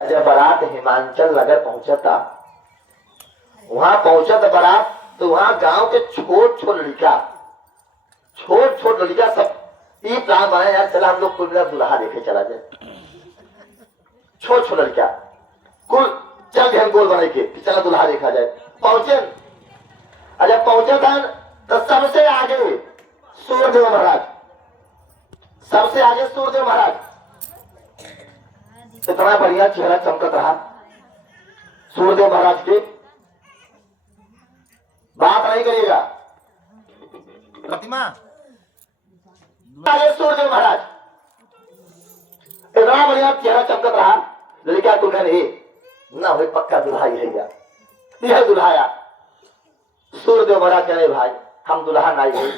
जब बारात हिमांचल नगर पहुंचा था, वहां पहुंचा था बारात, तो वहां गांव के छोट छोट लड़का सब ये प्लान बनाया यार, चला हम लोग कुल दुल्हा देखे चला जाए। छोट छोट लड़का कुल चल गए गोल बने के चला दुल्हा देखा जाए। पहुंचे, जब पहुंचे था तो सबसे आगे सूर्यदेव महाराज, सबसे आगे सूर्यदेव महाराज। इतना बढ़िया चेहरा चमकत रहा सूर्यदेव महाराज के, बात नहीं करिएगा। प्रतिमा सूर्यदेव महाराज इतना बढ़िया चेहरा चमकत रहा, लड़का तो कहने ना हो पक्का दुल्हा ही है यार, यह दुल्हाया। सूर्यदेव महाराज कहे भाई हम दुल्हा नहीं है,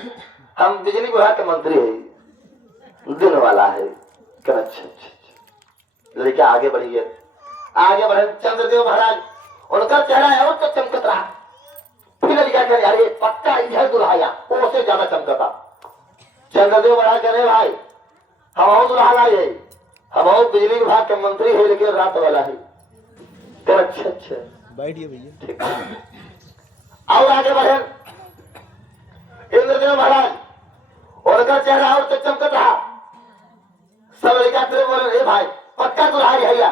हम बिजली विभाग के मंत्री है, दिन वाला है। अच्छा, लड़का आगे बढ़ी है, आगे बढ़े चंद्रदेव महाराज, उनका चेहरा है वो तो चमकत रहा। फिर लड़का कहे अरे पक्का यह दुल्हाया, वो से ज्यादा चमकता। चंद्रदेव महाराज कहे भाई हम दुल्हा लाई है, हम बिजली विभाग के मंत्री है, लेकिन रात वाला है। अच्छा बैठिए भैया, ठीक है। और आगे बढ़े इंद्रदेव महाराज, उनका चेहरा और तो चमकत रहा। सब लड़का फिर बोले ए भाई पक्का दुल्हा है या।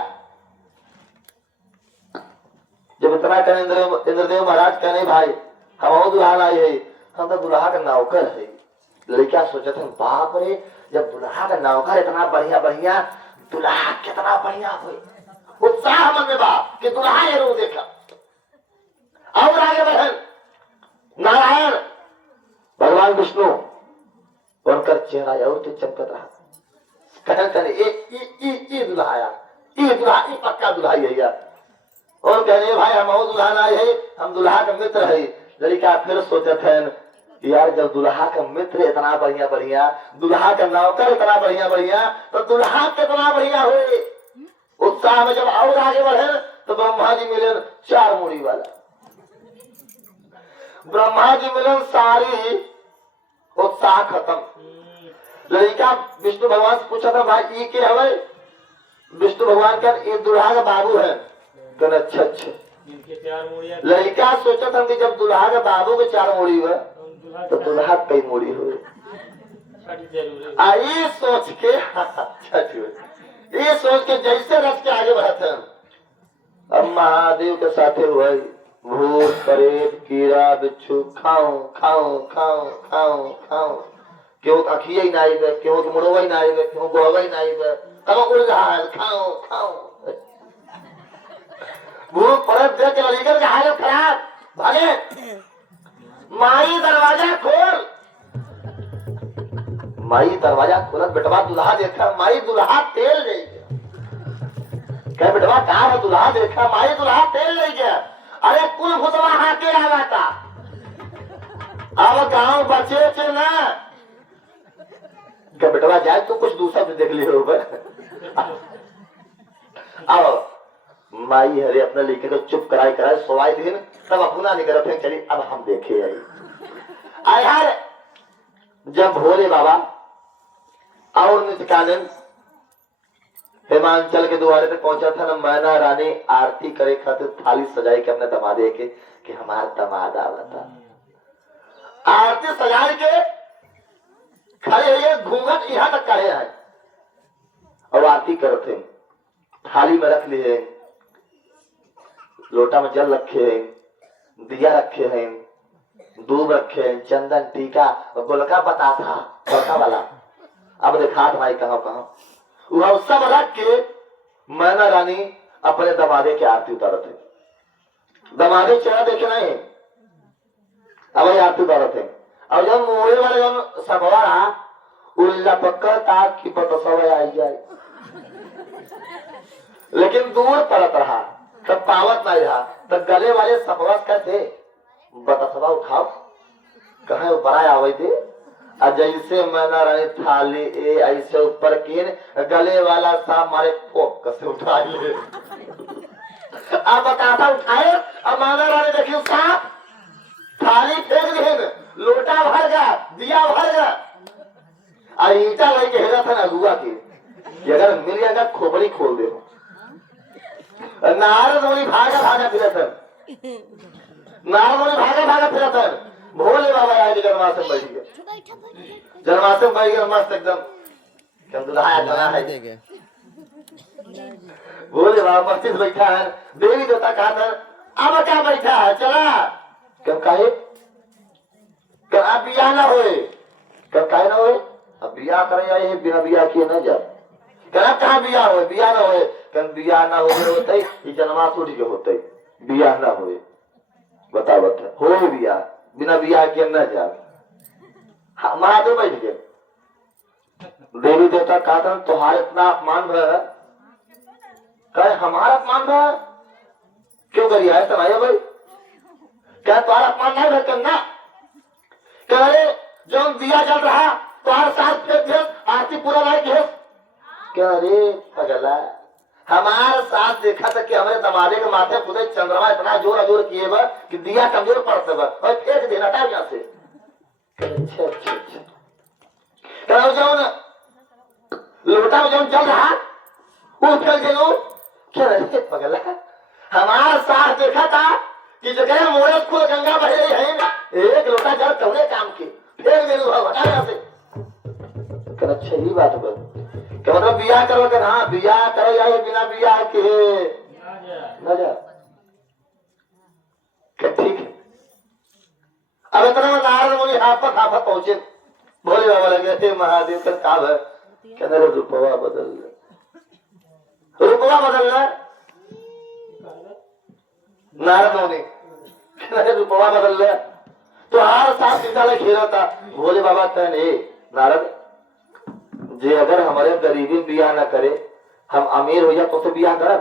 जब इतना कहे इंद्रदेव महाराज कहने भाई हम दुल्हा लाई है, हम तो दुल्हा का नौकर है। लड़का सोचते हैं बाप रे, जब दुल्हा का नौकर इतना बढ़िया बढ़िया, दुल्हा कितना बढ़िया हुए। उत्साह मन में बाप कि दुल्हा जरूर देखा। और आगे बढ़े नारायण भगवान विष्णु, उनका चेहरा और तो चमकत रहा। कहने दुल्हाया, दुल्हा पक्का दुल्हा है। और कहने भाई हम दुल्हा ना है, हम दुल्हा का मित्र है। लड़का फिर सोचे थे यार जब दुल्हा का मित्र इतना बढ़िया बढ़िया, दुल्हा का नौकर इतना बढ़िया बढ़िया, तो दुल्हा कितना बढ़िया हुए। उत्साह में जब और आगे बढ़े तो ब्रह्मा जी मिलन 4 मूड़ी वाला, ब्रह्मा जी मिलन सारी उत्साह खत्म। लड़का विष्णु भगवान से पूछा था भाई ये के हवे। विष्णु भगवान का ये दुल्हा का बाबू है। अच्छा, लड़का सोचा था कि जब दुल्हा के बाबू के 4 मूड़ी हुए तो दुल्हा कई मूड़ी हुए। ये सोच के ये सोच के जैसे रथ के आगे बढ़ते हैं, अब महादेव के साथे हुए भूत प्रेत कीड़ा बिच्छू खाऊं खाऊं खाऊं खाऊं खाऊं, क्यों अखिया ही नहीं है, क्यों मुड़वा ही नहीं है, क्यों गोवा ही नहीं है, तब उड़ रहा है खाऊं खाऊं। भूत प्रेत देख के लड़का का हालत खराब, भागे माई दरवाजा खोल। माई दरवाजा खोलत, बेटवा दुल्हा देखा, माई दुल्हा तेल ले गया। क्या बेटवा कहा है दुल्हा देखा, माई दुल्हा तेल ले गया। अरे कुल भूतवा हाके आवा था, अब गांव बचे थे ना। क्या बेटवा जाए तो कुछ दूसरा भी देख लियो। अब माई हरे अपने लिखे को चुप कराए सोवाई दिन, तब अपना निकल फिर चली अब हम देखे आई यार। जब भोले बाबा और नित्यानंद हिमांचल के द्वारे पे पहुंचा था ना, मैना रानी आरती करे खातिर थाली सजाई के अपने दमादे के कि हमारा दमाद आवता। आरती सजाई के खड़े हुए घूंघट यहाँ तक करे है और आरती करते हैं। थाली में रख लिए, लोटा में जल रखे हैं, दिया रखे हैं, दूब रखे हैं, चंदन टीका और गोलका बतासा गोलका वाला। अब देखा भाई कहाँ कहाँ वह सब रख के मैना रानी अपने दमादे की आरती उतारते। दमादे चेहरा देखे नहीं, अब आरती उतारते। और जब मोड़े वाले जब सबवा रहा उल्ला पक्का ताक की पतसवा आई जाए, लेकिन दूर पड़त रहा तब पावत नहीं रहा। तो गले वाले सपवस कहते बतसवा उठाओ कहे ऊपर आवे दे। जैसे मैना रानी थाली ऐसे ऊपर कीन गले वाला सांप मारे फोक कसे उठा ले। अब बतासा उठाए, अब मैना रानी देखियो सांप, थाली फेंक दे, लोटा भर गया, दिया भर गया। ईटा लगे हेरा था ना गुआ की, अगर मिल जाएगा खोपड़ी खोल दे। नारद मुनि भागा भागा फिरत नारद मुनि भागा भागा फिरत भोले बाबा आए जन्माश्रम बैठ गए जन्माश्रम बैठ गए मस्त एकदम क्या दुल्हा जाना है भोले बाबा मस्जिद बैठा है देवी देवता कहा था अब क्या बैठा है चला क्यों कहे क्या आप बिया ना होए क्या कहे ना होए अब बिया करे आए बिना बिया किए न जा क्या कहा बिया होए बिया ना होए क्या बिया ना होते ही जन्माष्टमी के होते बिया ना होए बता बता हो बिया बिना बिया किए न जा महादेव बैठ गए देवी देवता कहा था तुम्हारा इतना अपमान है कहे हमारा अपमान था क्यों करिए है सुनाइए भाई क्या तुम्हारा अपमान नहीं है करना क्या अरे जो दिया चल रहा तुम्हारे साथ आरती पूरा लायक है क्या अरे पगला हमारे साथ देखा था कि हमारे दमादे के माथे खुद चंद्रमा इतना जोर जोर किए बा कि दिया कमजोर पड़ते बा और फेंक देना था यहाँ से अच्छा अच्छा अच्छा क्या जो लोटा में जो चल रहा वो उठल गए क्या रहे पगला हमारा साथ देखा था कि जगह मोरे खुद गंगा बह रही है एक लोटा जल कौने काम की फिर मेरे हटा यहाँ से कर अच्छा ही बात बोल क्या मतलब बिया करो कर हाँ बिया करो या बिना बिया के न जा क्या ठीक है अब इतना में नारद मुनि हाफत हाफत पहुंचे भोले बाबा लगे थे महादेव का काब है क्या मेरे रूपवा बदल रूपवा बदलना नारद मुनि रूपवा बदल लिया तो हर साथ विद्यालय खेला था भोले बाबा कहने नारद जे अगर हमारे गरीबी बिया न करे हम अमीर हो जाए तो बिया कर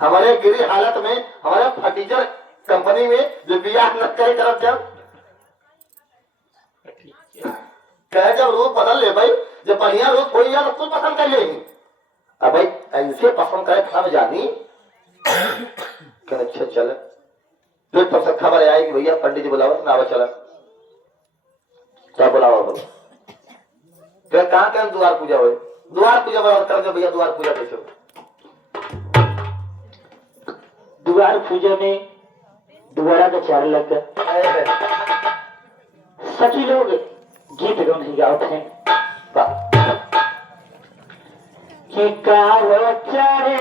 हमारे गिरी हालत में हमारे फर्नीचर कंपनी में जो बिया न करे तरफ जब कहे जब रूप बदल ले भाई जब बढ़िया रूप हो जाए तो कुछ पसंद कर ले अब भाई ऐसे पसंद करे तब जानी अच्छा चल फिर तब से खबर आई कि भैया पंडित जी बुलाओ ना चला क्या बुलावा बोलो फिर कहाँ कहाँ द्वार पूजा हुए द्वार पूजा बराबर कर भैया द्वार पूजा कैसे द्वार पूजा में द्वारा का चार लग गया सखी लोग गीत गाने गाते हैं कि कालो चढ़े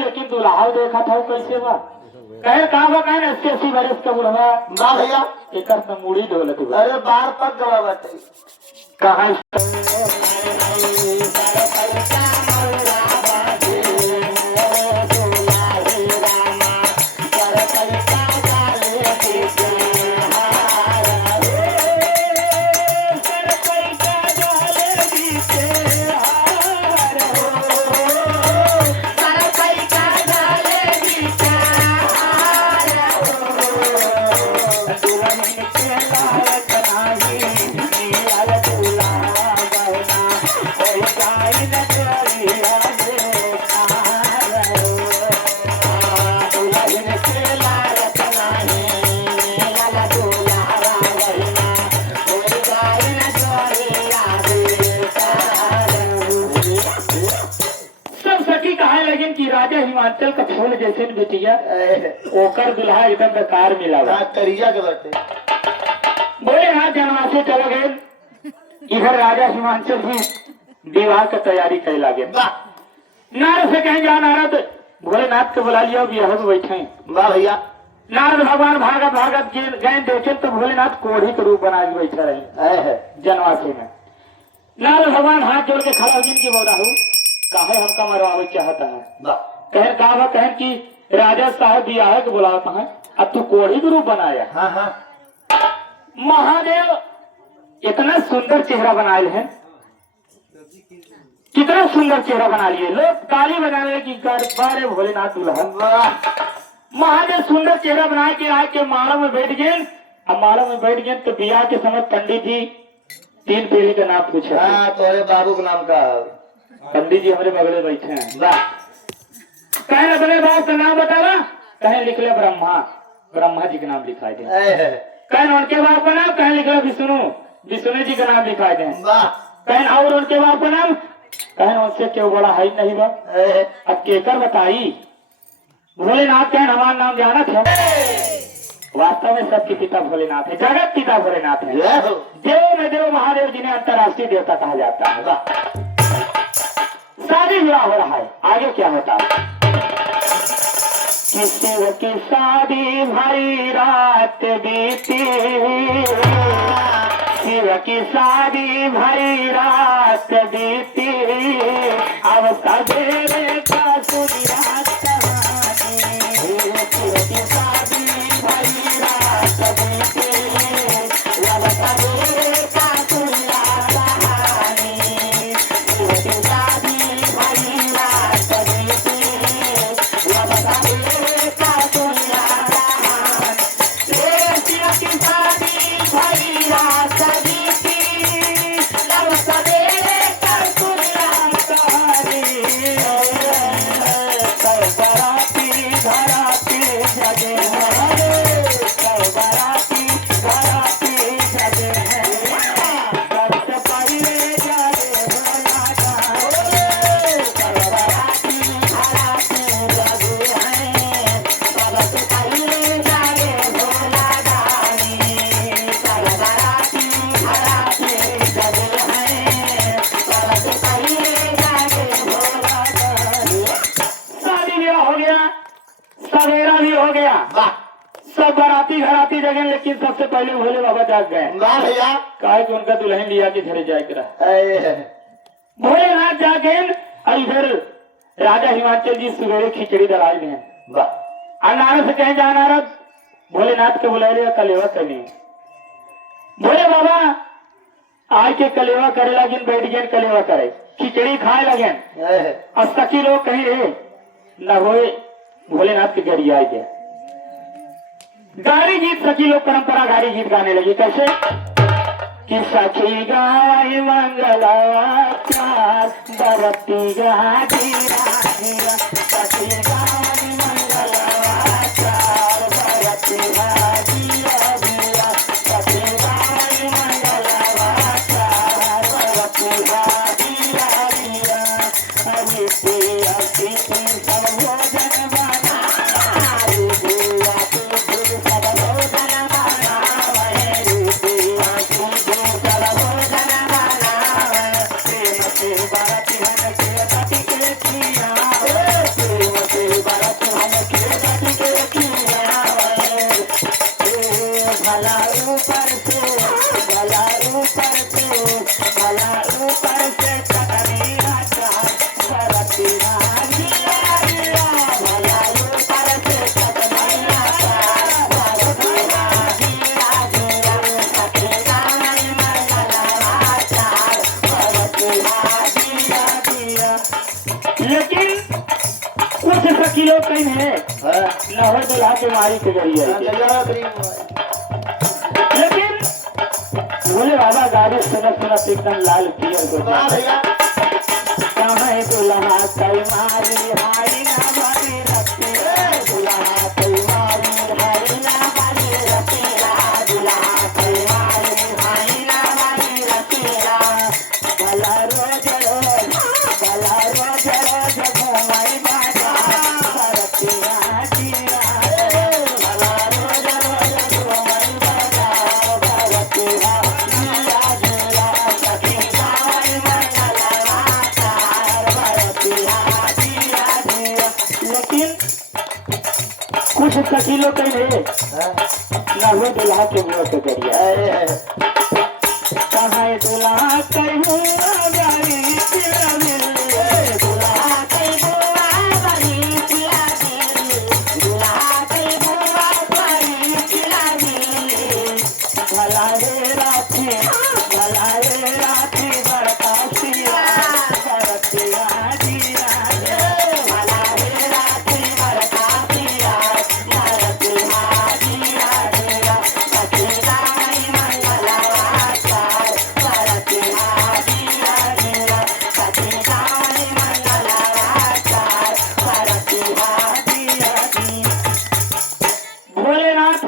लेकिन दुल्हा देखा था कैसे बा कहे कहा वो कहे 80 बरस का बुढ़वा ना भैया एक मुड़ी ढोलक अरे बार पक गवा बाटे कहा हिमाचल का फूल जैसे बेटिया ओकर दुल्हा एकदम बेकार मिला करिया के बाटे बोले हाथ जनवा से चल गए इधर राजा हिमाचल जी विवाह का तैयारी करे लगे नारद से कहें जा नारद भोलेनाथ को बुला लिया अब यह बैठे वाह भैया नारद भगवान भागत भागत गए देखे तो भोलेनाथ कोढ़ी के रूप बना के बैठे रहे जनवासी में। नारद भगवान हाथ जोड़ के खड़ा जिन की बोला हूँ काहे हमका मरवावे चाहता है। कहन कहा कहन की राजा साहब बियाह के बुलाता है अब तू कोढ़ी के रूप बनाया। हाँ हाँ महादेव इतना सुंदर चेहरा बनाए हैं, कितना सुंदर चेहरा बना लिए। लोग ताली बजाने की बारे भोलेनाथ दुल्हन महादेव सुंदर चेहरा बना के आए के माला में बैठ गए। अब माला में बैठ गए तो बियाह के समय पंडित जी 3 पीढ़ी का नाम पूछे। हाँ तुम्हारे बाबू के नाम का पंडित जी हमारे बगले बैठे हैं। कहे अपने बाप का नाम बतावा, कहे लिख ले ब्रह्मा, ब्रह्मा जी का नाम लिखा दे। कहे उनके बाप का नाम, कहे लिख ले विष्णु, विष्णु जी का नाम लिखा दे। कहे और उनके बाप का नाम, कहे उनसे क्यों बड़ा है नहीं बा। अब केकर बताई भोलेनाथ कहे हमारा नाम जानत है। वास्तव में सबके पिता भोलेनाथ है, जगत पिता भोलेनाथ है। देव में देव महादेव जिन्हें अंतर्राष्ट्रीय देवता कहा जाता है। शादी विवाह हो रहा है, आगे क्या होता है। किसी की शादी भाई रात बीती, शिव की शादी भाई रात बीती, अब सवेरे का सूर्यास्त सब बाराती घराती जगह, लेकिन सबसे पहले भोले बाबा जाग गए। भैया कहा कि उनका दुल्हन लिया के घरे जाए भोलेनाथ जागे। और इधर राजा हिमाचल जी सवेरे खिचड़ी दलाई में नारद से कहे जा नारद भोलेनाथ के बुला लिया कलेवा करनी। भोले बाबा आए के कलेवा करे लगिन, बैठ गए कलेवा करे, खिचड़ी खाए लगे। और सखी लोग कहे न होए भोलेनाथ के घर आए गए। गाड़ी गीत सखी लोग परंपरा गाड़ी गीत गाने लगी। कैसे कि सखी गाय मंगलाचार बरती गाड़ी सखी गाय मंगलाचार बरती गाड़ी सखी गाय मंगलाचार बरती गाड़ी सब भोजन बना किलो कहीं है नहर दुल्हा के मारी के जरिए। लेकिन भोले बाबा गाड़ी सुनत एकदम लाल पियर को कहाँ दुल्हा कई मारी हारी ना भारी रखती दुल्हा कई मारी हारी ना भारी रखती दुल्हा कई मारी हारी ना भारी रखती भला रोज घुमाई सखी लोग कहे ना हो दुल्हा के बुआ के करिया कहाँ दुल्हा कहीं गाड़ी तेरा दिल दुल्हा कहीं बुआ गाड़ी तेरा दिल दुल्हा कहीं बुआ गाड़ी तेरा दिल भला रे राती बड़का सिया बड़तिया दिया भला रे राती बड़का सिया बड़तिया दिया दिया सखीला मंगलवाचार बड़तिया दिया दिया सखीला मंगलवाचार बड़तिया दिया दिया। भोलेनाथ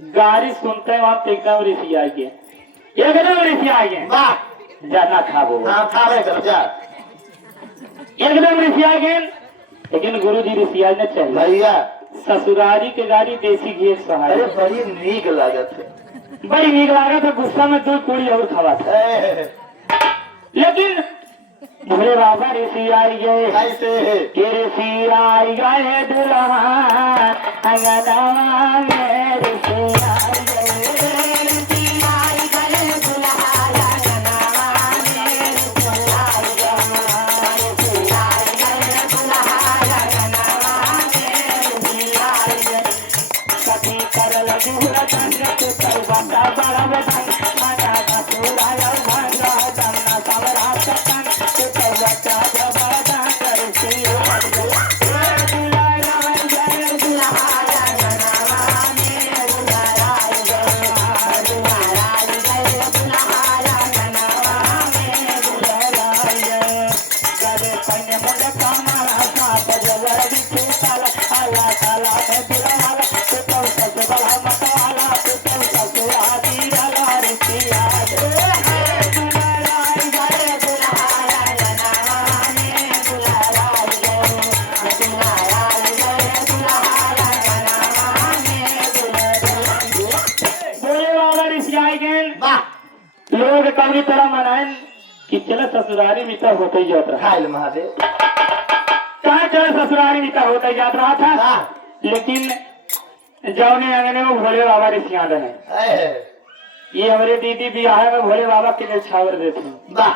गाड़ी सुनते हैं वहां एकदम ऋषि आ गए एकदम ऋषि आ गए वाह जाना खाबो हाँ खावे कर जा एकदम ऋषि आ गए लेकिन गुरु जी ऋषि आ न चाहिए भैया ससुरारी के गाड़ी देसी घी एक सहाय अरे बड़ी नीक लागत है बड़ी नीक लागत है गुस्सा में 2 पूरी और खावा था लेकिन भोले बाबा ऋषि आई गए कैसे कि ऋषि आई गए दुल्हा अंगना में ऋषि आई गए ऋषि आई गए दुल्हा अंगना में ऋषि आई गए ऋषि आई गए दुल्हा अंगना में ऋषि आई गए सखी कर लगी रतन के कर बंदा बड़ा बदन माना का पूरा यार भांगा दन्ना सबरा सतन के कर बच्चा जबरदा कर सी दुल्हा आई गए दुल्हा अंगना में दुल्हा आई गए दुल्हा आई गए दुल्हा अंगना में दुल्हा आई गए करे पन्ने मुंडे कमला साथ जवर बिछे साला आला साला है दुल्हा के तो सब बड़ा मतवाला के तो सब आदि डाला ऋषि आ गए दुल्हा आई गए दुल्हा अंगना में दुल्हा आई गए दुल्हा आई गए दुल्हा अंगना में दुल्हा बोले बाबा ऋषि आई गए वाह लोग कभी तरह मनाएं कि चलो ससुरारी भी तो होते ही जाता है हाल महादेव कहाँ चलो ससुरारी भी तो होता ही जात रहा था वाह लेकिन जौने अंगने में भोले बाबा ऋषि आते हैं ये हमारे दीदी बियाह में भोले बाबा के लिए छावर देते हैं वाह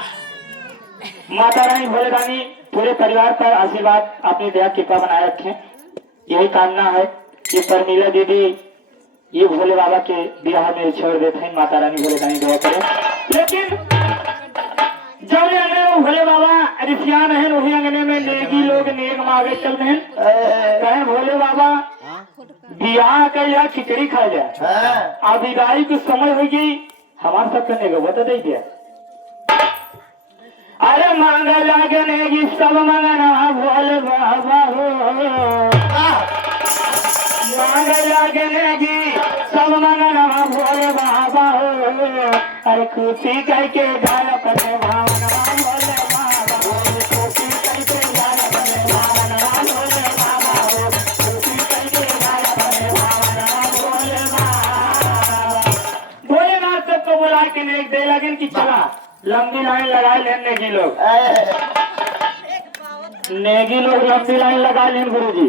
माता रानी भोले रानी पूरे परिवार पर आशीर्वाद अपनी दया कृपा बनाए रखें यही कामना है कि शर्मिला दीदी ये भोले बाबा के बियाह में छोड़ देते हैं माता रानी भोले रानी दया करें लेकिन जौने अंगने में भोले बाबा ऋषियान है वही अंगने में नेगी लोग नेक मांगे चलते हैं कहे भोले बाबा बियाह कर या खिचड़ी खा जाए अब विदाई की समय हो गई हमारे सब करने को बता दे दिया अरे मांगा लागने सब मंगना भोले बाबा हो मांगा लागने सब मंगना भोले बाबा हो अरे खुशी करके डाल अपने भावना भोले बाबा हो खुशी करके डाल अपने भावना भोले बाबा हो खुशी करके डाल अपने भावना भोले बाबा भोलेनाथ सबको बुला के नेक दे लगन की चला लंबी लाइन लगा लें नेगी लोग नेगी लोग लंबी लाइन लगा लें गुरु जी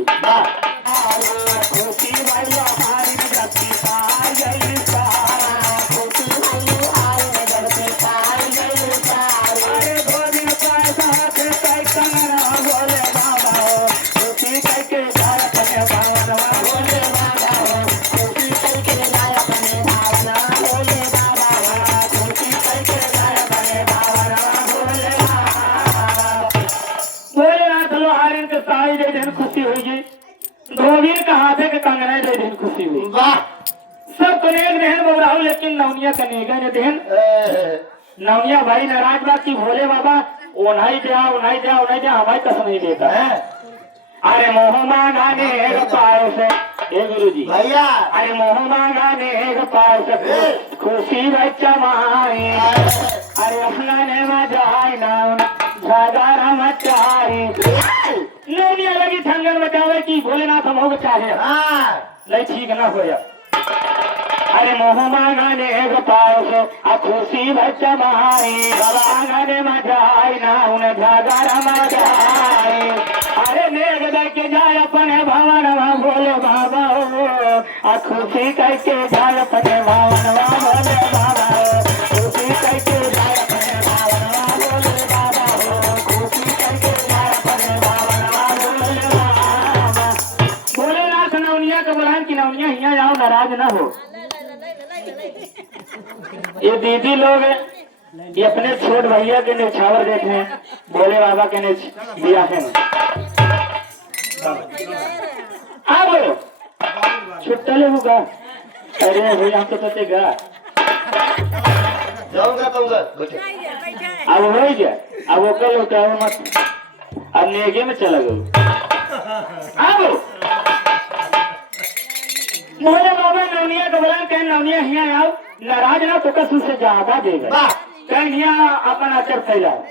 खुशी भाई हमारी जगती पार गई सारा खुशी भाई हमारी जगती पार गई सारा अरे भोले पैसा से कंगना भोले बाबा हो खुशी करके डाल अपने भावना भोले बाबा हो खुशी करके डाल अपने भावना भोले बाबा हो खुशी करके डाल अपने भावना भोले बाबा भोलेनाथ लोहारिन के साई दे दिन खुशी हुई धोबीर का हाथे के कंगना दे दिन खुशी हुई वाह सब कनेक देहन बोलाओ लेकिन नवनिया कनेगा ने देहन नवनिया भाई नाराज बात की भोले बाबा ओनाई जा हमारी कसम नहीं देता है अरे मोह मांगा ने एक पाए से हे गुरु जी भैया अरे मोह मांगा ने एक पाए से खुशी बच्चा माए अरे अपना ने मजाई ना झागारा मचाई नवनिया लगी ठंगन बचावे की भोलेनाथ हम हो चाहे हाँ नहीं ठीक ना हो जा अरे मोह मांगने पाओ से खुशी बच्चा माई आंगने मजाई ना उन्हें जागर मजाई अरे मेघ देख के जाए अपने भवन बोले बाबा हो खुशी करके जाए अपने भवन बोले बाबा हो खुशी करके जाए अपने भवन बोले बाबा हो खुशी करके जाए अपने भवन बोले बाबा भोलेनाथ नवनिया के बुलान की नवनिया हिया जाओ नाराज ना हो। ये दीदी लोग ये अपने छोट भैया के न्यौछावर देखे हैं भोले बाबा के दिया है अब छुट्टले होगा अरे भैया तो पतेगा जाऊंगा अब हो गया अब वो कल होता है मत अब नेगे में चला गया अब मोहरे बाबा नवनिया को बोला कह नवनिया हिया आओ नाराज ना तो कसम से ज्यादा देगा कहीं हिया अपन आचर फैलाओ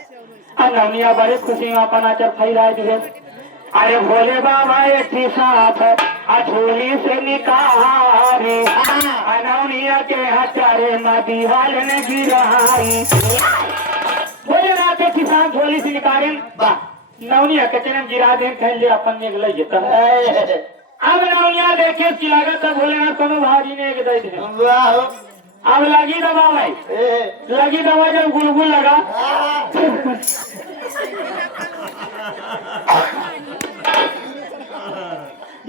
अब नवनिया बड़े खुशी में अपन आचर फैलाए दिए अरे भोले बाबा एक साथ झोली से निकाली नवनिया के हचारे में दीवाल ने गिराई भोले रात के साथ झोली से निकाले नवनिया के चरण गिरा दे कह ले अपन में ले जेता अब नवनिया देखे की लागत है भोलेनाथ कोनो भाजी ने एक दे दे अब लगी दवा भाई लगी दवा जब गुलगुल लगा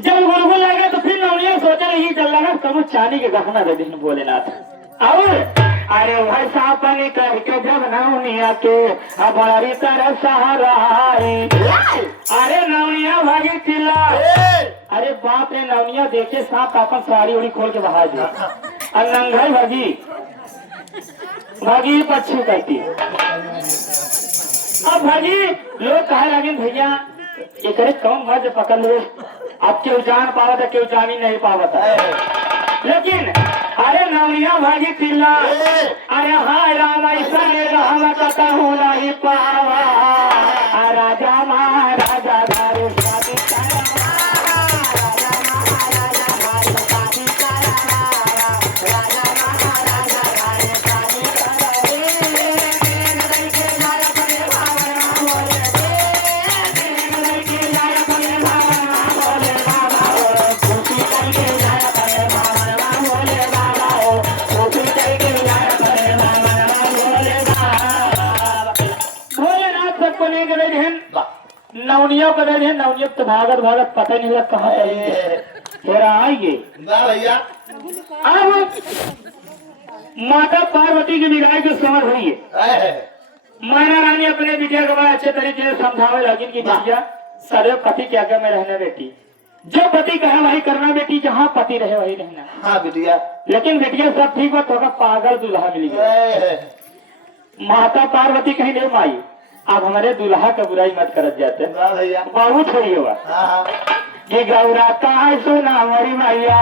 जब गुलगुल लगा तो फिर नवनिया सोचा नहीं चल लगा कब चांदी के गहना दे दिन भोलेनाथ और अरे भाई सापनी करके जब नवनिया के हमारी तरह सहारा अरे नवनिया भागी चिल्ला अरे बाप रे नवनिया देखे सांप अपन साड़ी उड़ी खोल के बहा दिया और नंगाई भागी पक्षी करती अब भागी लोग कहे लगे भैया ये करे कौन मर्ज पकड़ लो अब क्यों जान पावत है क्यों जान ही नहीं पावत है लेकिन अरे नवनिया भागी चिल्ला अरे हाय राम ऐसा राम कथा हूँ नहीं पावा राजा महाराजा धारे शादी नवनिया को दे नवनिया तो भागत भागत पता नहीं लग कहाँ फिर आएंगे भैया अब माता पार्वती की विदाई की समझ हुई है मैना रानी अपने बिटिया को बड़ा अच्छे तरीके से समझावे लगी कि बिटिया सदैव पति के आगे में रहना बेटी जो पति कहे वही करना बेटी जहाँ पति रहे वही रहना हाँ बिटिया लेकिन बिटिया सब ठीक हुआ थोड़ा पागल दूल्हा मिल गया माता पार्वती कहीं नहीं माई अब हमारे दूल्हा का बुराई मत करत जाते भैया बहुत हुई हुआ ये गौरा कहा सुना हमारी मैया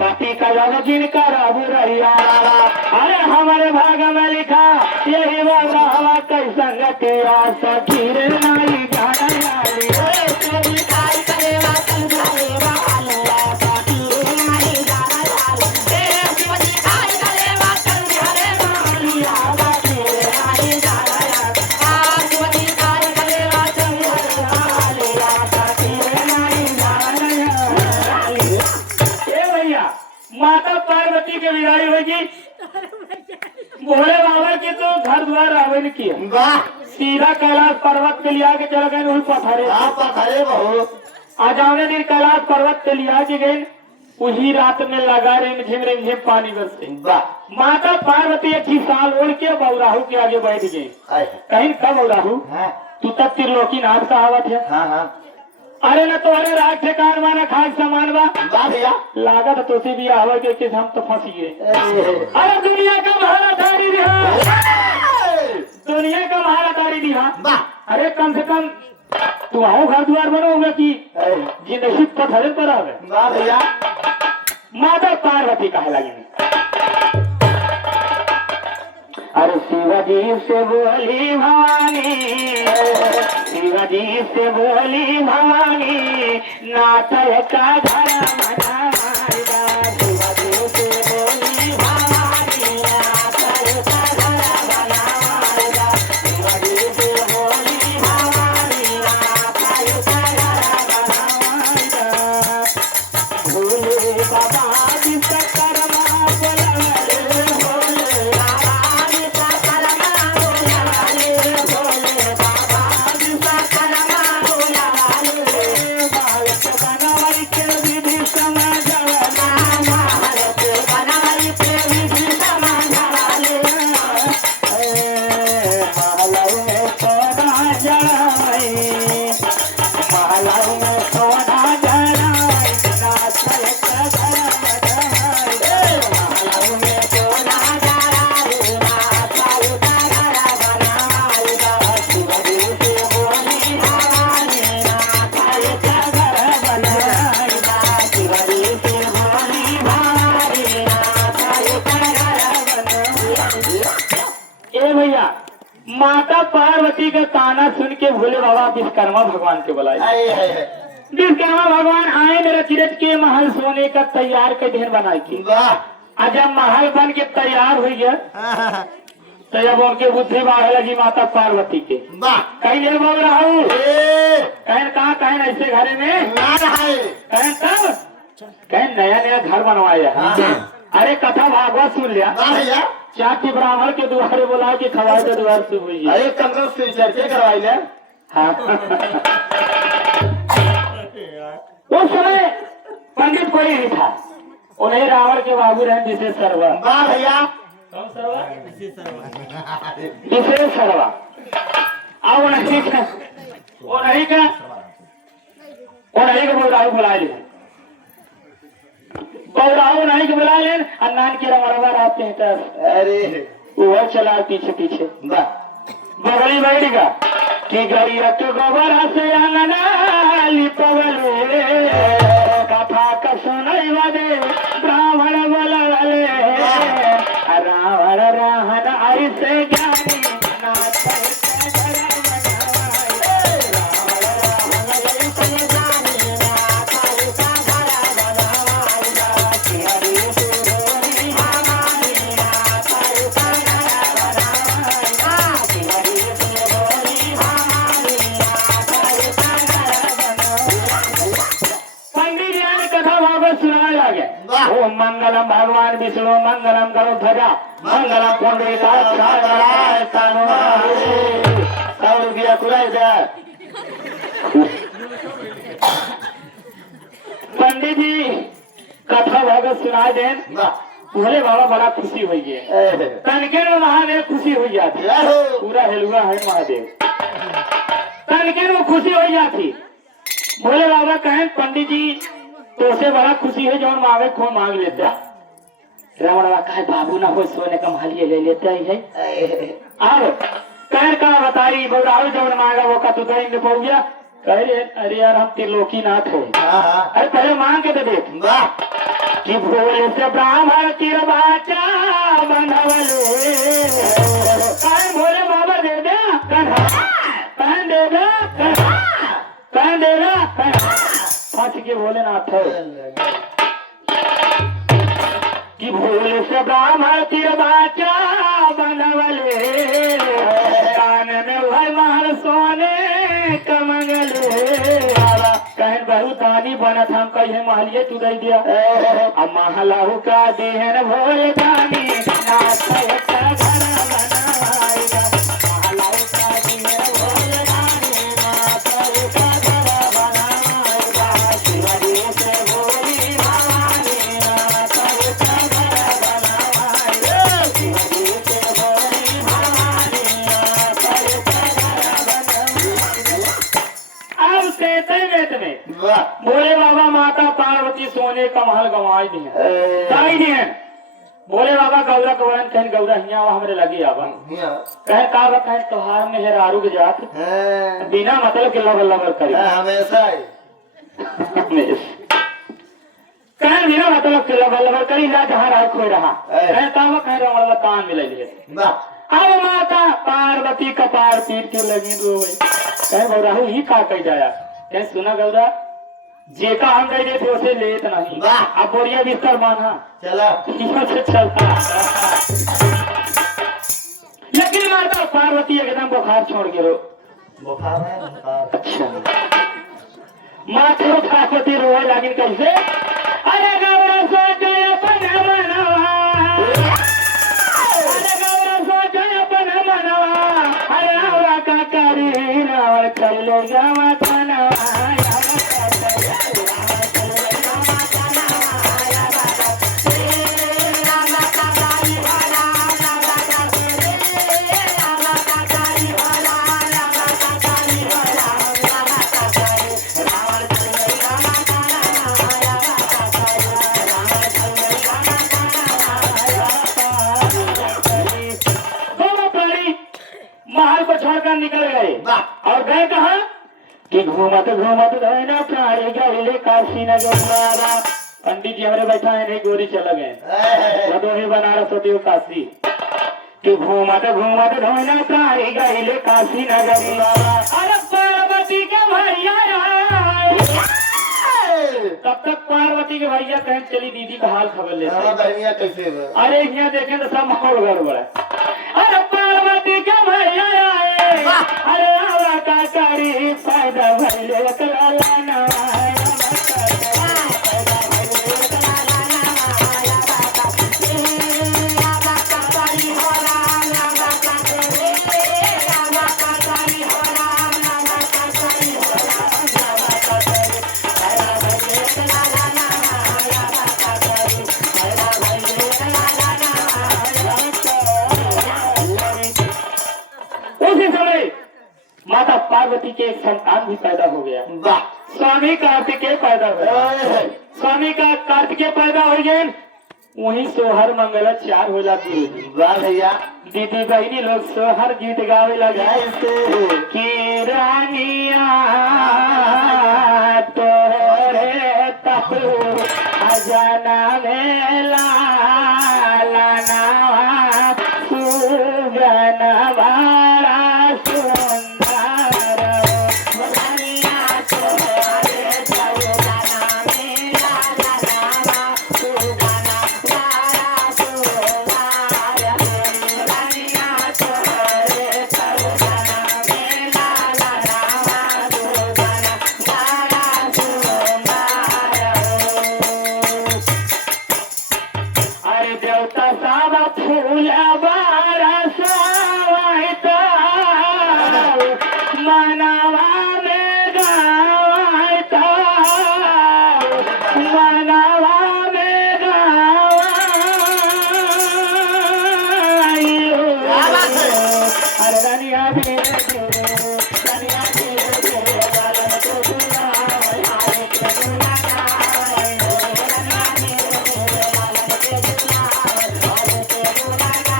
पति का जब जिनका रबू रैया अरे हमारे भाग में लिखा यही बाबा हवा कैसा गतिया सखी रे नाई गाना नाली माता पार्वती की विदाई होगी भोले बाबा के तो घर द्वार रावण की सीधा कैलाश पर्वत पे लिया के चले गए वही पथरे आ जाने दिन कैलाश पर्वत पे लिया के गए उसी रात में लगा रिमझिम पानी बरसे माता पार्वती एक ही साल ओढ़ के बौराहू के आगे बैठ गए कहीं कब बौराहू तू तब त्रिलोकी नाथ का आवत है अरे न तो अरे राग ठेकान माना खाक सामान भैया लागत तो से भी आवा के हम तो फंसी गए अरे दुनिया का महारा तारी दिहा दुनिया का महारा तारी दिहा अरे कम से कम तू आओ घर द्वार बनोगे कि जिंदगी पत्थर पर आवे भैया माता पार्वती कहे लगे अरे शिवाजी से बोली भवानी शिवाजी से बोली भवानी नाथ का घर मना शिवाजी से बोली माता पार्वती का ताना सुन के भोले बाबा विश्वकर्मा भगवान के बुलाए। विश्वकर्मा भगवान आए मेरा चिरच के महल सोने का तैयार के ढेर बनाए के। वाह जब महल बन के तैयार हो गया तो जब उनके बुद्धि बढ़े लगी माता पार्वती के, वाह कहीं नहीं बोल रहा हूँ, कहीं कहा कहीं ऐसे घरे में ना रहे कहीं तब कहीं नया नया घर बनवाया। अरे कथा भागवत सुन लिया, वाह भैया चाची ब्राह्मण के द्वारे बुला के खवाए के द्वार से हुई। अरे कम से कम चर्चे करवाई ले। हाँ। उस समय पंडित कोई नहीं था, उन्हें रावण के बाबू रहे विशेष सर्वा। वाह भैया कौन सर्वा? विशेष सर्वा। अब उन्हीं का बौराऊ बुला ले, बौराऊ नहीं के बुला ले। अन्नान की रमरवा आते हैं तब अरे वो चला पीछे पीछे वाह बगड़ी बैठेगा कि गैया के गोबर से अंगना लिपवले कथा का सुनई वादे ब्राह्मण बोलवले रावण राहन ऐसे ज्ञानी नाथ के घर बनाए। रावण राहन ऐसे ज्ञानी नाथ के घर बनाए। कि हरि सुरोही हमारी नाथ के घर बनाए। कि हरि सुरोही हमारी नाथ के घर बनाए। पंडित जी ने कथा भागवत सुनाने लगे। ओम मंगलम भगवान विष्णु मंगलम गरुड़ ध्वजा मंगलम पुंडरीकाक्षाय और दिया कुराई दे। पंडित जी कथा भागवत सुनाए देन भोले बाबा बड़ा खुशी हुई है। तनके में महादेव खुशी हो जाती, पूरा हेलुआ है महादेव। तनके में खुशी हो जाती। भोले बाबा कहें पंडित जी तो से बड़ा खुशी है जो मांगे खो मांग लेता। रावण बाबा कहे बाबू ना हो सोने का मालिए ले लेता ही है। अब कह का बताई बौराऊ जब मांगा वो का तुदा ही पड़ गया। कह रहे अरे यार हम त्रिलोकी नाथ हो। अरे पहले मांग के तो देख कि भोले से ब्राह्मण की बाचा बनवले कहे भोले बाबा दे दे कह दे दे कह दे दे पाँच के भोलेनाथ हो कि भोले से ब्राह्मण की बाचा बनवले कान में वह महल सोने कमंगले कहीं बहुत दानी बनत हम कहे महलिए तू दे दिया। अब महलाहू का देहन भोले दानी नाथ का घर बनाएगा। महलाहू का देहन भोले दानी नाथ का घर बनाएगा। शिवजी से भोली भवानी नाथ का घर बनाएगा। शिवजी से भोली भवानी नाथ का घर बनाएगा। अब कहते में भोले बाबा माता पार्वती सोने का महल गंवाई दिए। भोले बाबा गौरा कवन कहें गौरा हिया हमरे लगी आवा कहे का बताए त्योहार में है आरू के जात बिना मतलब के लबर लबर करी हमेशा कहे बिना मतलब के लबर लबर करी ना जहाँ रहा खोई रहा कहे का कहे रमण कान मिले लिए। अब माता पार्वती कपार पीट के लगी रोए कहे गौरा ही का कह जाया। कहे सुना गौरा जेका हम गए थे उसे लेत नहीं। अब बोरिया बिस्तर माना चला से चलता। लेकिन माता पार्वती एकदम बुखार छोड़ के रो। बुखार है बुखार। अच्छा माता पार्वती रोए लेकिन कैसे अरे गौरा सोचो अपन मनवा अरे गौरा सोचो अपन मनवा अरे औरा का करी रावण कर लेगा मतनवा। महल को छोड़कर निकल गए और गए कहा कि घूमत घूमत गए ना प्राणी गए काशी नगर। पंडित जी हमारे बैठा है नहीं गोरी चला गए वही बनारस होती हो काशी। कि घूमत घूमत ढोना तारी गईले काशी नगरी अरे पार्वती के भैया आए। तब तक पार्वती के भैया कहें चली दीदी का हाल खबर ले बहनिया कैसे बा? अरे यहाँ देखें तो सब माहौल गड़बड़ है। अरे पार्वती के भैया आए अरे आवा का करी फायदा भैले कला ना उसी समय माता पार्वती के एक संतान भी पैदा हो गया। वाह स्वामी कार्तिकेय पैदा हो गए। स्वामी का कार्तिकेय पैदा हो गए वही सोहर मंगल 4 हो जाती है। वाह भैया दीदी बहनी लोग सोहर गीत गावे लगे कि रानिया तोरे तहु अजना में लाना सुगन वाला सुंदर रानिया तोरे तहु अजना में लाना सुगन वाला सुंदर रानिया तोरे तहु अजना में लाना सुगन वाला सुंदर। अरे देवता सावा फूल बारा सवाइता मनावा में गावाइता मनावा में गावाइयो। अरे रानिया धीरे धीरे रानिया धीरे धीरे बालन को बुलाए आए के बुलाए रानिया धीरे धीरे बालन के बुलाए आए के बुलाए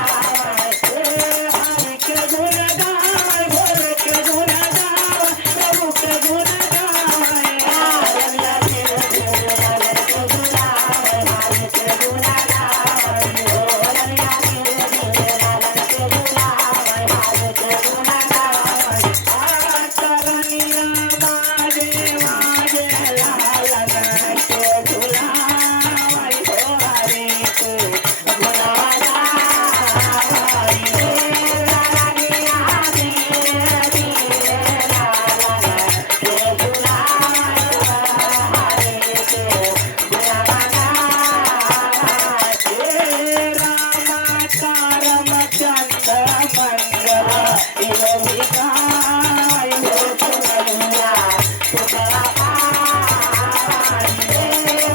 हरि के गुणगाए भोले के गुणगाए प्रभु के गुणगाए रानिया धीरे धीरे बालन को बुलाए आए के बुलाए रानिया धीरे धीरे बालन के बुलाए आए के बुलाए करनिया माजे माजे लालन के बुलाए हो हरि के बुलाए रानिया धीरे धीरे लालन के बुलाए हरि के बुलाए रामा करम चंद्र मंगल इहो विकाय हो सुनैया सुतरा पाई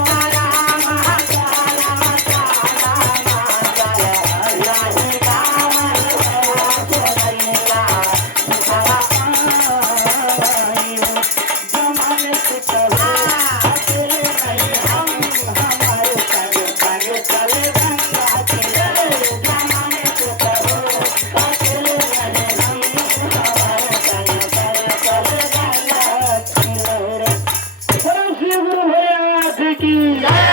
रामा करम चंद्र मंगल इहो विकाय हो सुनैया सुतरा पाई जमाने से कहो अकेले नहीं हम हमारे संग संग चले गंगा किनारे जमाने से कहो अकेले नहीं हम हमारे संग संग चले गंगा किनारे। श्री गुरु भोलेनाथ की जय।